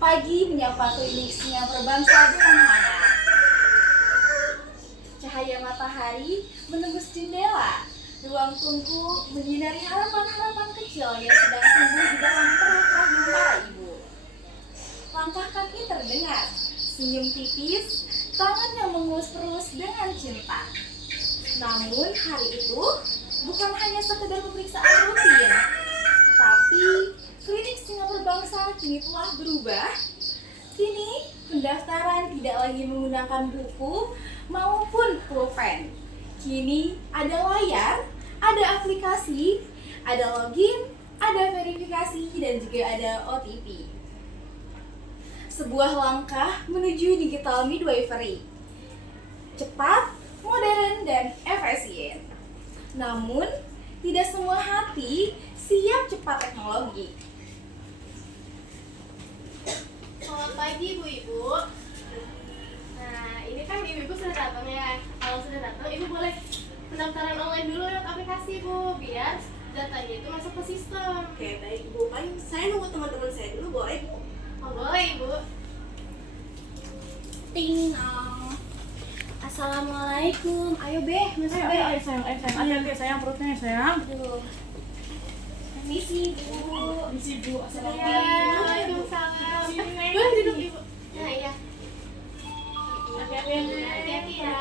Pagi menyapa klinik Singapura Bangsa dengan hangat. Cahaya matahari menembus jendela. Ruang tunggu menyinari harapan-harapan kecil yang sedang tumbuh di dalam perut rahim para ibu. Langkah kaki terdengar, senyum tipis, tangan yang mengelus-elus dengan cinta. Namun hari itu bukan hanya sekedar pemeriksaan rutin, tapi klinik Singapura Bangsa kini telah berubah. Kini pendaftaran tidak lagi menggunakan buku maupun pulpen. Kini ada layar, ada aplikasi, ada login, ada verifikasi, dan juga ada OTP. Sebuah langkah menuju digital midwifery. Cepat, modern, dan efisien. Namun, tidak semua hati siap cepat teknologi. Selamat pagi Bu-Ibu. Nah, ini kan Ibu sudah datang ya. Kalau sudah datang, Ibu boleh pendaftaran online dulu lewat aplikasi Bu, biar datanya itu masuk ke sistem. Oke, baik Bu. Paling saya nunggu teman-teman saya dulu, boleh Bu? Oh, boleh Ibu. Ting nong. Assalamualaikum. Ayo Beh, masuk Beh. Ayo sayang, hati-hati sayang, perutnya sayang. Aduh. Permisi Bu. Misi Bu, Waalaikumsalam. Boleh duduk Ibu. Nah, iya. Hati-hati ya.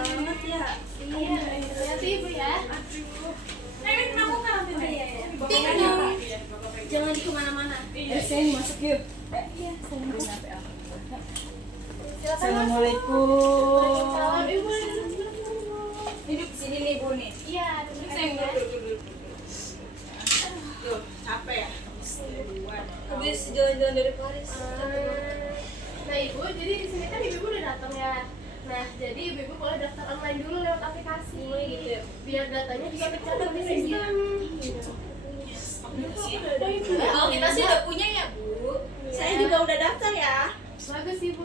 Banget ya. Iya, hati-hati Ibu ya. Ini kenapa karantina? Iya. Ting nong. Jangan di kemana-mana. Saya masuk yuk. Iya, saya masuk. Assalamualaikum. Salam Ibu. Boleh duduk dulu. Duduk sini nih Bu nih. Iya, duduk Sayang, ya. duduk. Tuh, capek ya? Habis jalan-jalan dari Paris. Nah Ibu, jadi di sini kan Ibu udah datang ya. Nah, jadi Ibu boleh daftar online dulu lewat aplikasi. Gitu ya? Biar datanya juga tercatat di sistem. Kalau kita sih udah punya ya Bu. Saya juga udah daftar ya. Bagus Ibu.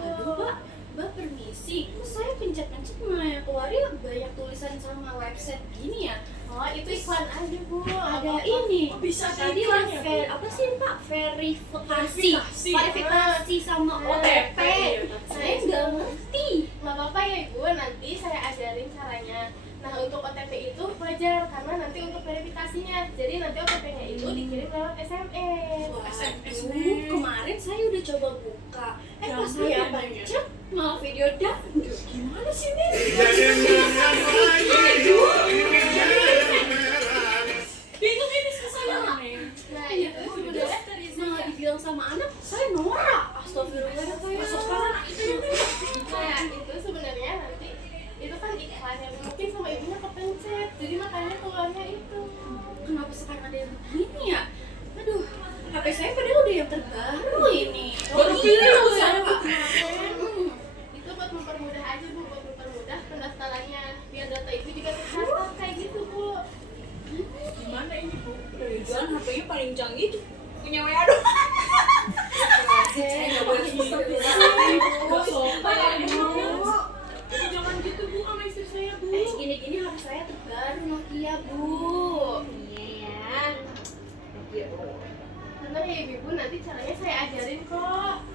Mbak permisi, kok saya pencet-pencet malah keluarnya banyak tulisan sama website gini ya? Oh, itu iklan aja Bu. Ada ini. Oh, bisa Tadi iklan lah ya, Bu? apa sih Pak? Verifikasi sama OTP. Saya nggak ngerti. Nggak apa-apa ya Ibu, nanti saya ajarin caranya. Nah, untuk OTP itu wajar karena nanti untuk verifikasinya. Jadi nanti OTP-nya itu dikirim lewat SMS. Dulu kemarin saya udah coba buka. Pas saya pencet malah video dangdut. Gimana sih ini? Bingung ini saya. Nah, itu sebenarnya Malah dibilang sama anak, saya norak. Astagfirullahaladzim. Nah, itu sebenarnya nanti itu kan iklan yang mungkin sama ibunya kepencet. Jadi makanya keluarnya itu. Kenapa sekarang ada yang begini ya? Aduh, HP saya padahal udah yang terbaru ini. Baru pilih Bu saya. Itu buat mempermudah aja Bu, buat mempermudah pendaftarannya. Biar data itu juga tercatat kayak gitu Bu. Gimana ini Bu? Udah jualan HP-nya paling canggih. Punya WA doang. Saya nggak boleh gitu. Gak sopan ya Bu. Jangan gitu Bu sama istri saya Bu. Gini-gini HP saya terbaru Nokia, Bu. Iya ya. Tenang ya Ibu, nanti caranya saya ajarin kok.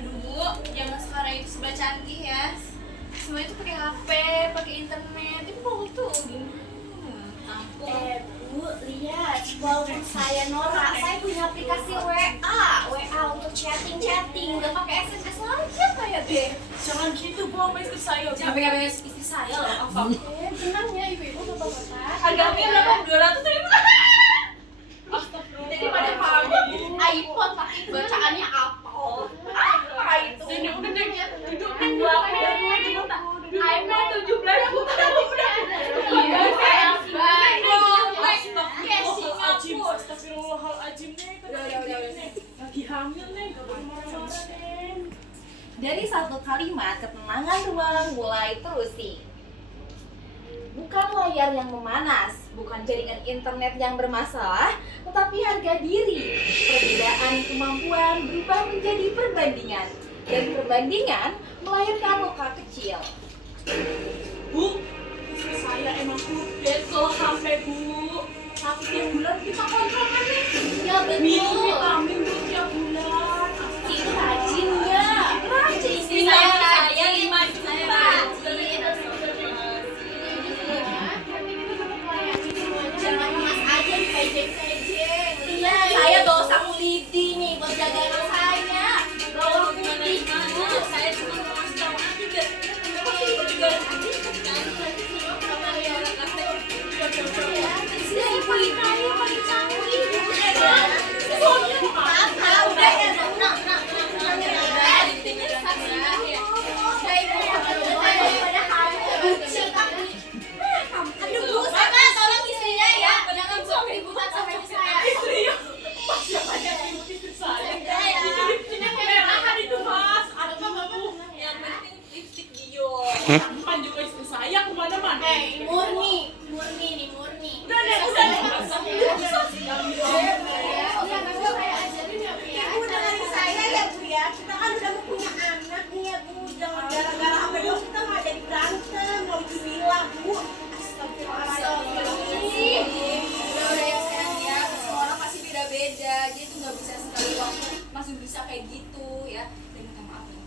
Aduh Bu, zaman sekarang itu serba canggih ya. Semua itu pakai HP, pakai internet. Ini mau tuh gimana? Tampung. Bu, lihat, walaupun saya norak, saya punya aplikasi WA untuk chatting, nggak pakai SMS lagi kayak deh. Jangan gitu Bu sama istri saya. Jangan pegang istri saya loh. Apa? Tenang ya Ibu, bapak-bapak. Harganya berapa? 200.000. Daripada kamu iPhone tapi bacaannya Apple. Apa itu? Udah deh, duduk dulu aku iPhone 17 aku Iya, sayang Astagfirullahaladzim nih, lagi hamil nih, gak boleh marah-marah nih. Dari satu kalimat, ketenangan ruang mulai terusik. Bukan layar yang memanas, bukan jaringan internet yang bermasalah, tetapi harga diri. Perbedaan kemampuan berubah menjadi perbandingan, dan perbandingan melahirkan luka kecil. Bu, Bu. Tapi tiap bulan kita kontrol kan nih. Ya Minum betul. vitamin Bu tiap bulan. Itu rajin ya. Rajin istri Saya saya rajin. rajin. Saya Rajin. Jangan mas aja dipejeng-pejeng. Iya, saya gak usah ngulidi nih buat jaga anak saya. Bawang putih Bu. saya cuma mau ngasih tahu aja biar kita juga Sini ibu saya paling canggih. Udah ya, Aduh Bu, sama tolong istrinya ya. Jangan buang ribuan sama istri saya. Istrinya masih banyak istri saya. Ini kemerahan itu Mas. Ada Bu. yang penting lipstick Dio. Kan juga istri saya kemana-mana. Murni. Udah deh. Bu dengerin saya ya Bu ya, kita kan udah mau punya anak nih ya Bu. Jangan gara-gara apa doang kita nggak jadi berantem, mau jumilah Bu. Astagfirullahaladzim. Udah yang sayang ya, semua orang pasti beda-beda. Jadi tuh nggak bisa sekali waktu masih bisa kayak gitu ya. Dan minta maaf ya.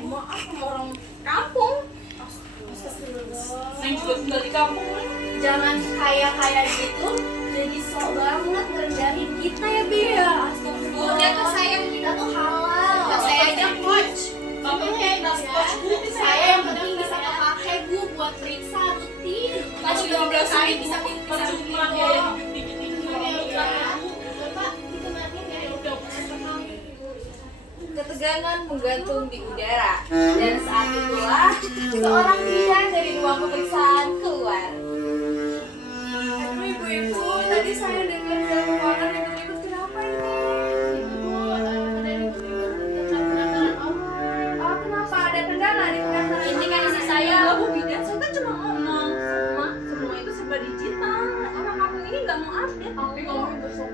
Maaf sama orang kampung. Saya juga tinggal di kampung. Jangan kaya gitu, jadi sok banget ngerendahin kita ya Bea. Astagfirullah. Udah tuh sayang kita tuh halal. Ya, saya aja coach. Saya yang penting bisa kepake Bu buat periksa rutin. Masih 15 kali ribu. bisa Percuma ya hidup dikit-dikit. Bapak dikemarin dari Ketegangan menggantung di udara. Dan saat itulah seorang bidan dari ruang pemeriksaan keluar. Aduh ibu-ibu, tadi saya dengar dalam ruangan ribut-ribut. Kenapa ini? Oh, kenapa ada kendala di pendaftaran? Ini kan istri saya. Bu bidan, saya kan cuma ngomong semua itu serba digital. Orang kampung ini nggak mau update. Tapi kalau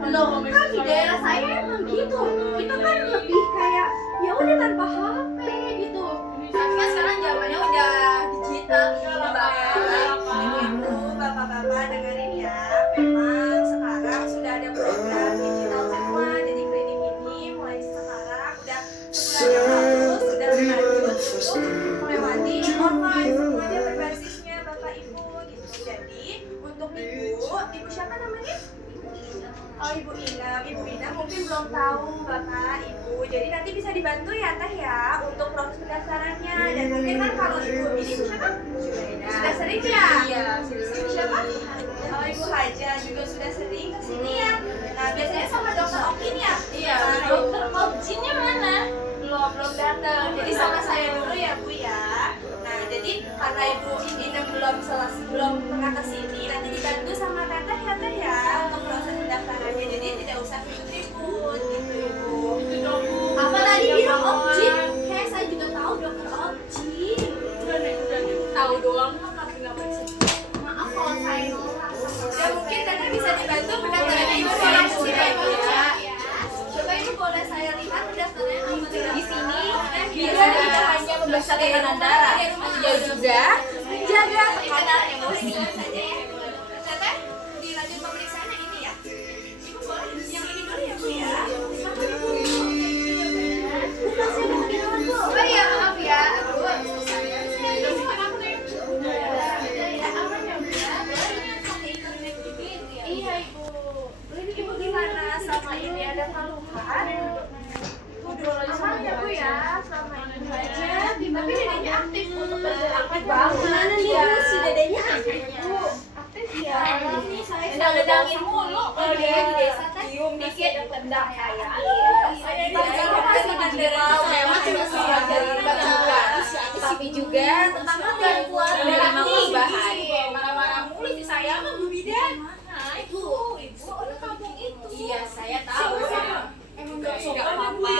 Loh, kan di daerah saya emang gitu. Kita kan lebih kayak ya udah tanpa HP gitu. Tapi kan sekarang zamannya udah digital. Ibu, bapak-bapak dengerin ya. Memang sekarang sudah ada program digital semua. Jadi klinik ini mulai sekarang udah sebulan yang lalu sudah berlanjut untuk melewati online semuanya berbasisnya bapak ibu gitu. Jadi untuk ibu siapa namanya? Oh Ibu Ina mungkin belum tahu Bapak Ibu. Jadi nanti bisa dibantu ya Teh ya untuk proses pendaftarannya. Dan mungkin kan kalau Ibu ini siapa? Sudah sering ya? Iya, Ibu siapa? Oh Ibu Haja juga sudah sering ke sini ya. Nah biasanya sama Dokter Okin ya? Iya, Nah, dokter Okinnya mana? belum datang. Jadi sama saya dulu ya Bu ya. Nah jadi karena Ibu Ina belum pernah ke sini, nanti dibantu sama Teteh ya Teh ya untuk proses pendaftarannya. Jadi tidak usah ribut-ribut gitu Ibu. Apa tadi bilang Objin? Kayak saya juga tahu dokter Objin. Udah deh. tahu doang tapi nggak bisa. Maaf kalau saya nolak. Ya mungkin Teteh bisa dibantu pendaftarannya Ibu boleh ke sini Ibu ya. Coba Ibu boleh saya lihat pendaftarannya Di sini biar tidak hanya membaca tekanan darah, dia juga menjaga tekanan emosi. Teteh, dilanjut pemeriksaannya ini ya. Ibu boleh yang ini dulu ya Bu ya. Oh iya, maaf ya. Iya Ibu. Ibu gimana sama ini ada keluhan? Aman ya Bu ya, sama ini aja. Tapi dedenya aktif untuk bergerak banget. Mana nih Bu si dedenya aktif Bu? Aktif ya. Ini saya Tendang-tendangin mulu kalau dia di desa teh. cium dikit tendang saya. Tapi juga tentang gangguan dalam perubahan. Marah-marah mulu sih saya mah Bu Bidan. Nah itu, ibu orang kampung itu. Iya, saya tahu. Emang nggak sopan apa-apa.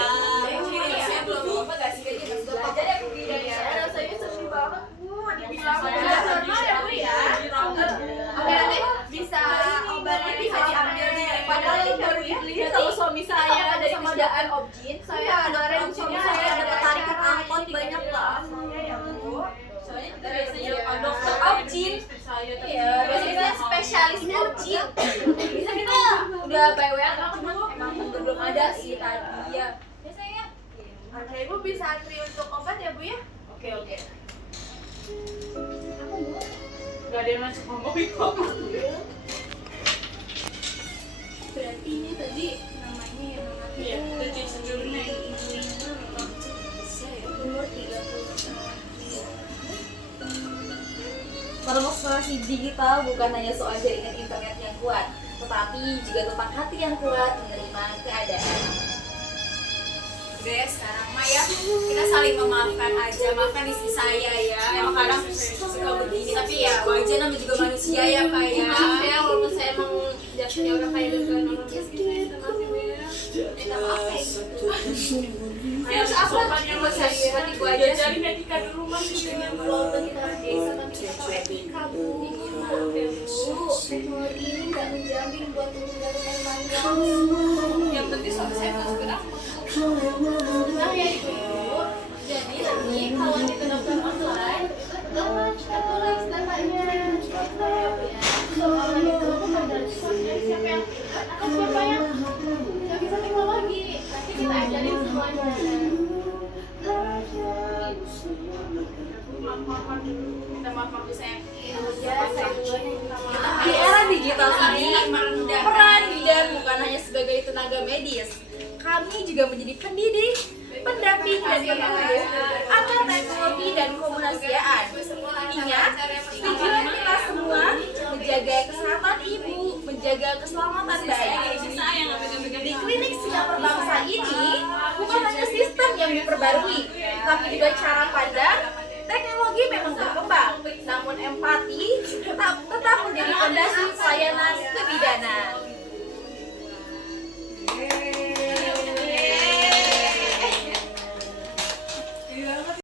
Saya belum apa gak sih kayaknya masih belajar ya Bu Bidan ya. Rasanya sedih banget Bu, dibilang Saya normal ya Bu ya. Oke nanti bisa obatnya bisa diambil nih. Padahal ini baru dibeli Kalau suami saya dari sama kerjaan objin, saya kemarin suami saya ada tarikan angkot banyak lah. Ya Bu. Soalnya kita biasanya Iya. dokter bucin. istri saya tapi Iya, biasanya kita spesialis bucin. Bisa kita udah by WA atau emang belum ada sih tadi ya. Biasanya. Oke, Ibu bisa antri untuk obat ya, Bu ya? oke nggak ada yang masuk ngomong kok Berarti ini tadi namanya yang iya udah jadi sebelumnya ibu-ibu memang bisa ya, umur 30 tahun. Transformasi digital bukan hanya soal jaringan internet yang kuat, tetapi juga tentang hati yang kuat menerima keadaan. Udah ya sekarang mah ya kita saling memaafkan aja, maafkan istri saya ya. Emang kadang suka begini tapi ya wajar namanya juga manusia ya Pak ya. Maaf ya, walaupun saya emang jasanya udah kayak dengan orang biasa gitu ya, maaf ya, Bu ya. Minta maaf kayak gitu. Terus apa yang mau saya buat ibu aja? diajarin etika di rumah sih Walaupun kita orang desa tapi kita tahu etika, Bu. Maaf ya, Bu. Teknologi ini nggak menjamin buat meninggalkan yang lain. Yang penting suami saya masuk ke dalam. Tenang ya Ibu-ibu. Jadi nanti kalau kita daftar online, kita tulis datanya. Ya, Bu ya. Online itu bukan dari siapa yang pintar atau siapa yang nggak bisa teknologi. Nanti kita ajarin semuanya. Minta maaf waktu saya. Ya, saya duluan yang minta maaf. Di era digital ini, peran bidan bukan hanya sebagai tenaga medis, kami juga menjadi pendidik, pendamping dan penangguh akan teknologi dan kemanasiaan. Ingat, tujuan kita semua menjaga kesehatan ibu, menjaga keselamatan bayi. Di klinik Singapura Bangsa ini bukan hanya sistem yang diperbarui, tapi juga cara pandang. Teknologi memang berkembang, namun empati tetap menjadi fondasi pelayanan